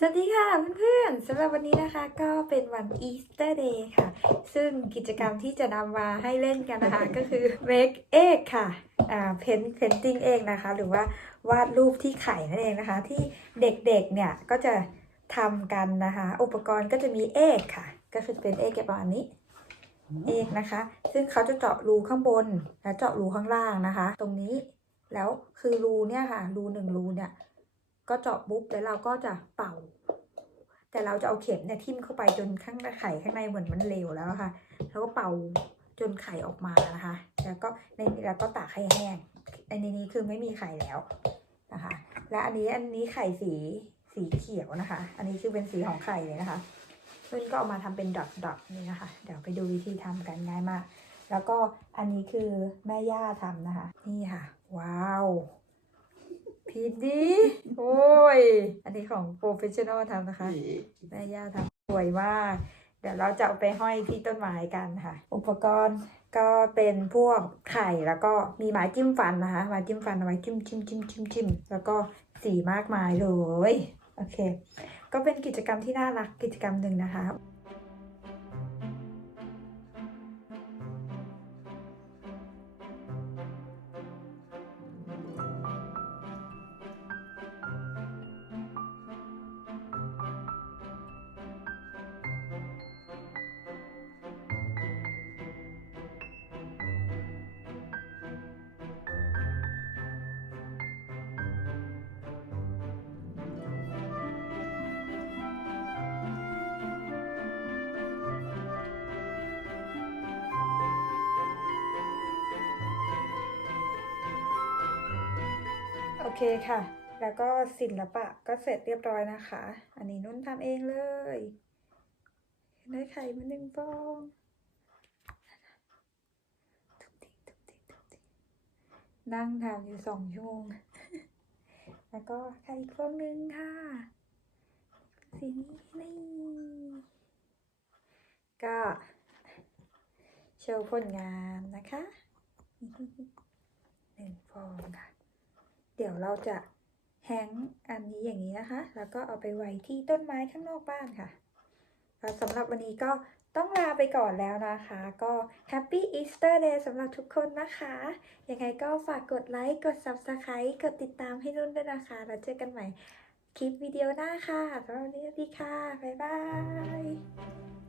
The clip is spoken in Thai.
สวัสดีค่ะเพื่อนๆสำหรับวันนี้นะคะก็เป็นวันอีสเตอร์เดย์ค่ะ ซึ่งกิจกรรมที่จะนำมาให้เล่นกันนะคะ ก็คือ make egg ค่ะอ่า paint painting egg นะคะ หรือว่าวาดรูปที่ไข่นั่นเองนะคะ ที่เด็กๆเนี่ยก็จะทำกันนะคะ อุปกรณ์ก็จะมีเอกค่ะ ก็คือเป็นเอกประมาณนี้เอกนะคะ ซึ่งเขาจะเจาะรูข้างบนและเจาะรูข้างล่างนะคะ ตรงนี้แล้วคือรูเนี่ยค่ะ รูหนึ่งรูเนี่ย ก็เจาะปุ๊บแล้วเราก็จะเป่า แต่เราจะเอาเข็มเนี่ยทิ่มเข้าไปจนข้างในไข่ข้างในเหมือนมันเหลวแล้วค่ะแล้วก็เป่าจนไข่ออกมานะคะ แล้วก็ในนี้เราก็ตากให้แห้งในนี้คือไม่มีไข่แล้วนะคะ และอันนี้อันนี้ไข่สีสีเขียวนะคะ อันนี้คือเป็นสีของไข่เลยนะคะซึ่งก็เอามาทำเป็นดอทดอทนี่นะคะ เดี๋ยวไปดูวิธีทำกันง่ายมาก แล้วก็อันนี้คือแม่ย่าทำนะคะ นี่ค่ะ ว้าว ผิดดี โอ้ย อันนี้ของโปรเฟชชั่นอลทำนะคะ แม่ย่าทำสวยมาก เดี๋ยวเราจะเอาไปห้อยที่ต้นไม้กันค่ะ อุปกรณ์ก็เป็นพวกไข่แล้วก็มีไม้จิ้มฟันนะคะไม้จิ้มฟันเอาไว้จิ้มจิ้มจิ้มจิ้มจิ้มแล้วก็สีมากมายเลย โอเค ก็เป็นกิจกรรมที่น่ารักกิจกรรมหนึ่งนะคะ อเคค่ะ แล้วก็ศิลปะก็เสร็จเรียบร้อยนะคะ อันนี้นุ่นทำเองเลย ได้ไข่มาหนึ่งฟองนั่งทำอยู่สองชั่วโมง แล้วก็ไข่อีกฟองหนึ่งค่ะ สีนี้นี่ก็โชว์ผลงานนะคะหนึ่งฟองค่ะ เดี๋ยวเราจะแฮงอันนี้อย่างนี้นะคะ แล้วก็เอาไปไว้ที่ต้นไม้ข้างนอกบ้านค่ะสำหรับวันนี้ก็ต้องลาไปก่อนแล้วนะคะ ก็ Happy Easter Day สำหรับทุกคนนะคะ ยังไงก็ฝากกดไลค์ กด Subscribe กดติดตามให้นุ่นด้วยนะคะ แล้วเจอกันใหม่คลิปวิดีโอหน้าค่ะสำหรับวันนี้สวัสดีค่ะ บ๊ายบาย